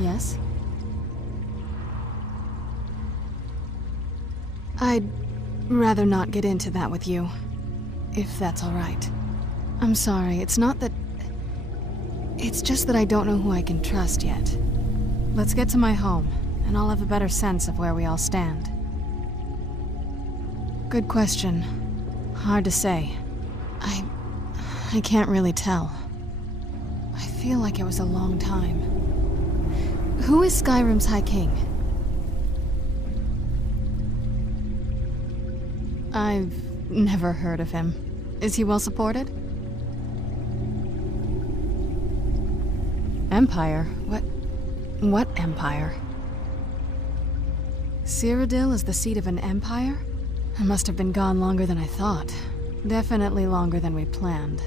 Yes? I'd rather not get into that with you, if that's all right. I'm sorry, it's not that... It's just that I don't know who I can trust yet. Let's get to my home, and I'll have a better sense of where we all stand. Good question. Hard to say. I can't really tell. I feel like it was a long time. Who is Skyrim's High King? I've never heard of him. Is he well supported? Empire? What empire? Cyrodiil is the seat of an empire? I must have been gone longer than I thought. Definitely longer than we planned.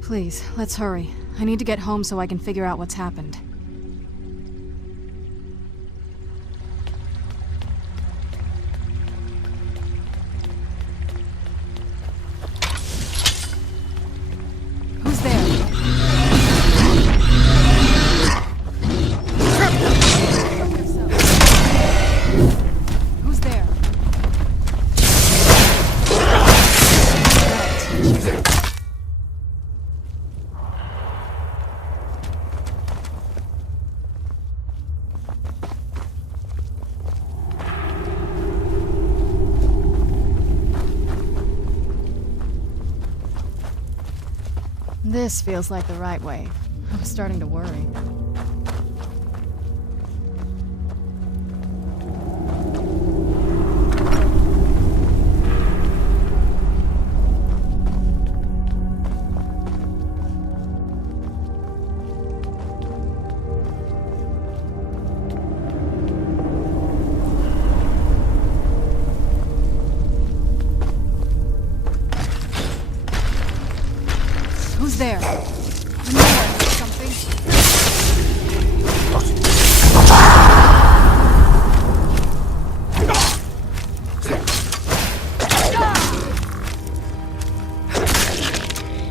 Please, let's hurry. I need to get home so I can figure out what's happened. Who's there? Who's there? This feels like the right way. I'm starting to worry. Who's there? I know I heard something.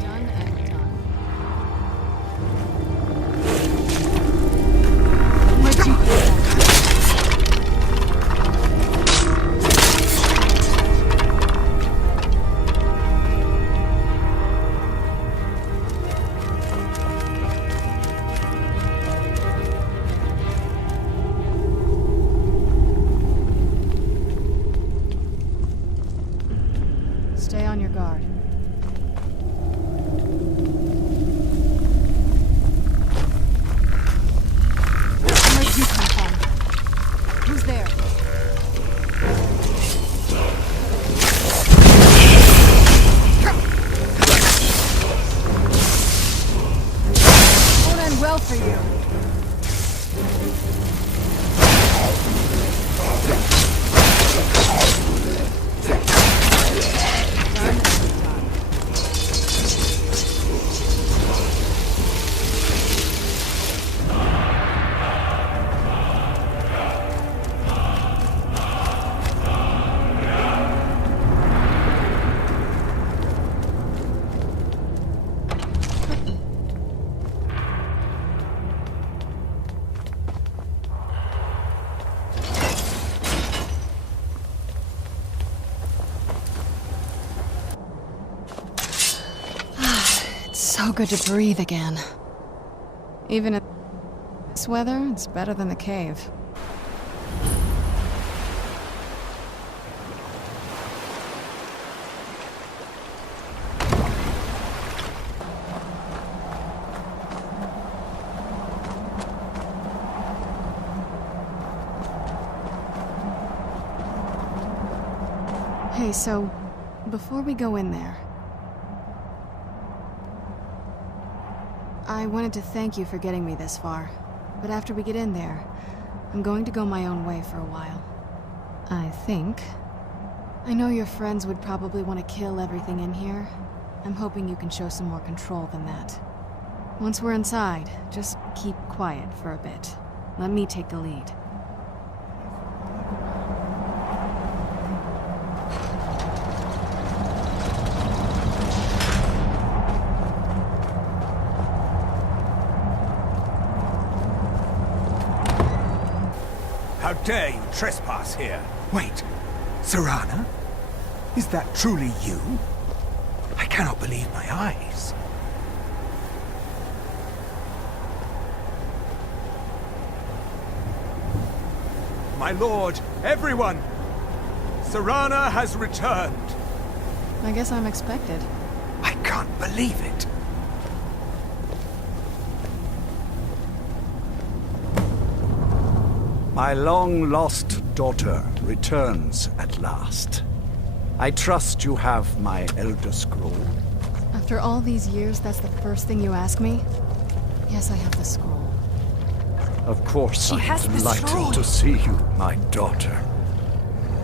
Done and done. Where'd you get that? Stay on your guard. Where'd you come from? Who's there? Won't end well for you. So good to breathe again. Even in this weather, it's better than the cave. Hey, so, before we go in there, I wanted to thank you for getting me this far, but after we get in there, I'm going to go my own way for a while. I think. I know your friends would probably want to kill everything in here. I'm hoping you can show some more control than that. Once we're inside, just keep quiet for a bit. Let me take the lead. How dare you trespass here? Wait, Serana? Is that truly you? I cannot believe my eyes. My lord, everyone! Serana has returned! I guess I'm expected. I can't believe it. My long-lost daughter returns at last. I trust you have my Elder Scroll. After all these years, that's the first thing you ask me? Yes, I have the scroll. Of course, She has I'm the delighted scroll. to see you, my daughter.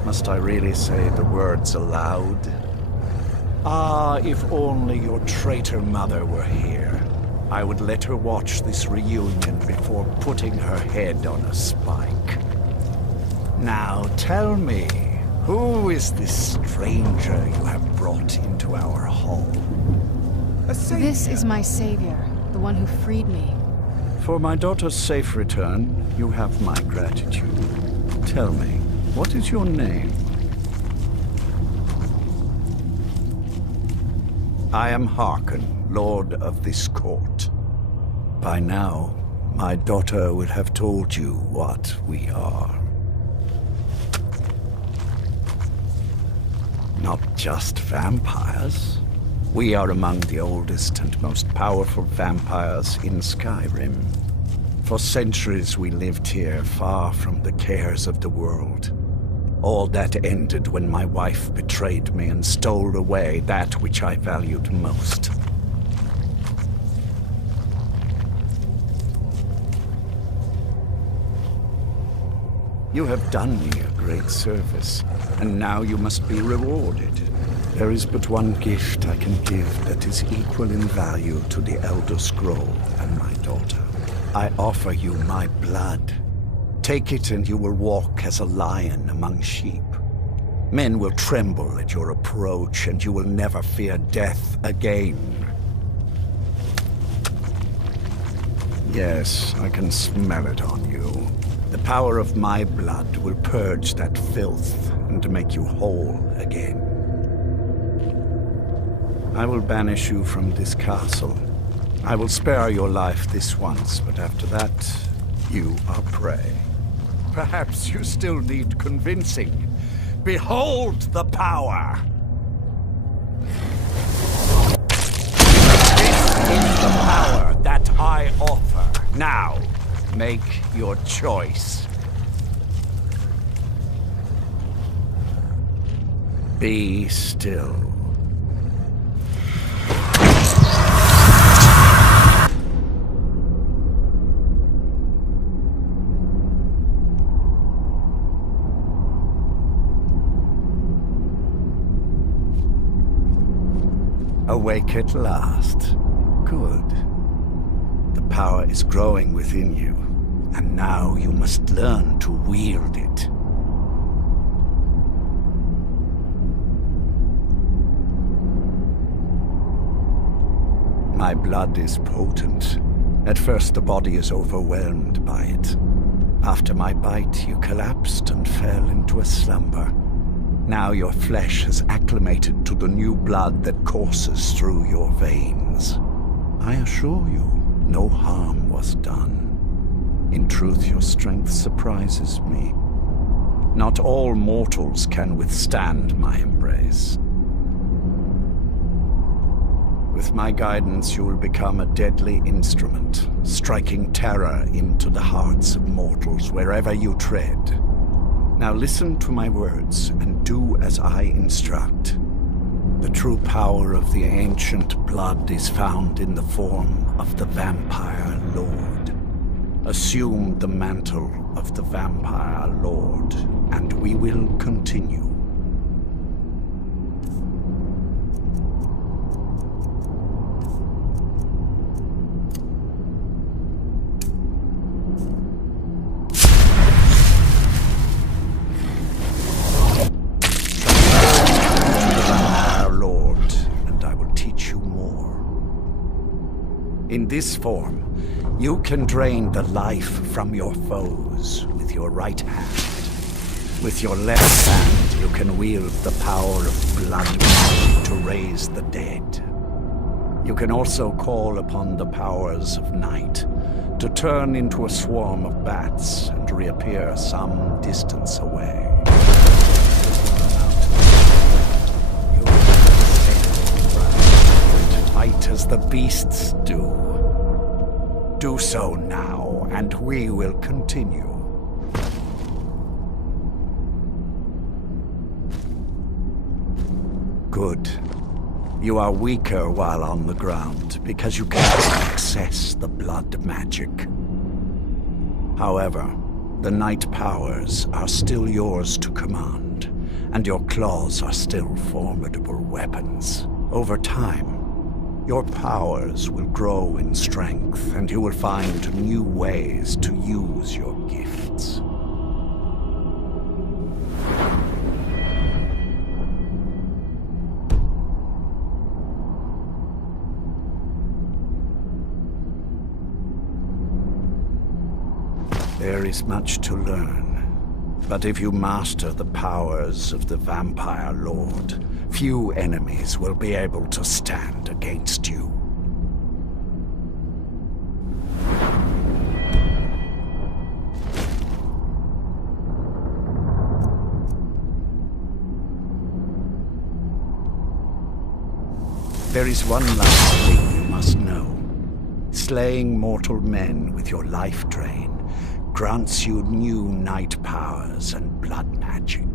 Must I really say the words aloud? Ah, if only your traitor mother were here. I would let her watch this reunion before putting her head on a spike. Now tell me, who is this stranger you have brought into our hall? A savior. This is my savior, the one who freed me. For my daughter's safe return, you have my gratitude. Tell me, what is your name? I am Harkon, Lord of this court. By now, my daughter will have told you what we are. Not just vampires. We are among the oldest and most powerful vampires in Skyrim. For centuries we lived here, far from the cares of the world. All that ended when my wife betrayed me and stole away that which I valued most. You have done me a great service, and now you must be rewarded. There is but one gift I can give that is equal in value to the Elder Scroll and my daughter. I offer you my blood. Take it and you will walk as a lion among sheep. Men will tremble at your approach and you will never fear death again. Yes, I can smell it on you. The power of my blood will purge that filth and make you whole again. I will banish you from this castle. I will spare your life this once, but after that, you are prey. Perhaps you still need convincing. Behold the power! This is the power that I offer. Now, make your choice. Be still. Awake at last. Good. The power is growing within you, and now you must learn to wield it. My blood is potent. At first the body is overwhelmed by it. After my bite, you collapsed and fell into a slumber. Now your flesh has acclimated to the new blood that courses through your veins. I assure you, no harm was done. In truth, your strength surprises me. Not all mortals can withstand my embrace. With my guidance, you will become a deadly instrument, striking terror into the hearts of mortals wherever you tread. Now listen to my words and do as I instruct. The true power of the ancient blood is found in the form of the Vampire Lord. Assume the mantle of the Vampire Lord, and we will continue. In this form, you can drain the life from your foes with your right hand. With your left hand, you can wield the power of blood magic to raise the dead. You can also call upon the powers of night to turn into a swarm of bats and reappear some distance away. You will fight as the beasts do. Do so now, and we will continue. Good. You are weaker while on the ground, because you cannot access the blood magic. However, the night powers are still yours to command, and your claws are still formidable weapons. Over time, your powers will grow in strength, and you will find new ways to use your gifts. There is much to learn, but if you master the powers of the Vampire Lord, few enemies will be able to stand against you. There is one last thing you must know. Slaying mortal men with your life drain grants you new night powers and blood magic.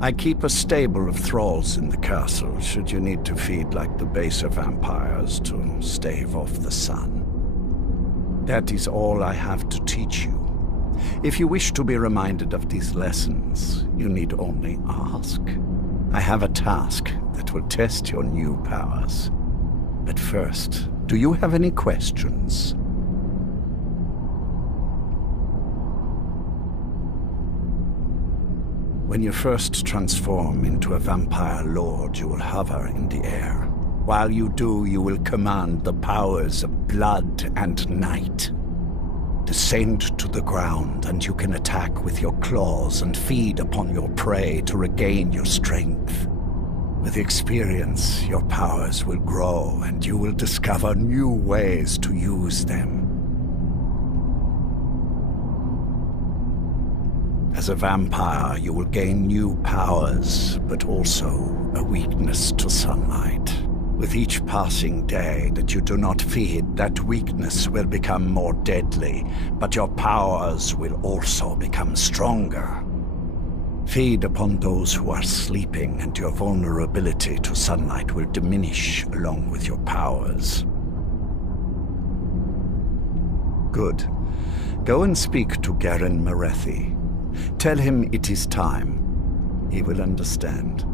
I keep a stable of thralls in the castle, should you need to feed like the baser vampires to stave off the sun. That is all I have to teach you. If you wish to be reminded of these lessons, you need only ask. I have a task that will test your new powers. But first, do you have any questions? When you first transform into a vampire lord, you will hover in the air. While you do, you will command the powers of blood and night. Descend to the ground, and you can attack with your claws and feed upon your prey to regain your strength. With experience, your powers will grow, and you will discover new ways to use them. As a vampire, you will gain new powers, but also a weakness to sunlight. With each passing day that you do not feed, that weakness will become more deadly, but your powers will also become stronger. Feed upon those who are sleeping, and your vulnerability to sunlight will diminish along with your powers. Good. Go and speak to Garen Marethi. Tell him it is time. He will understand.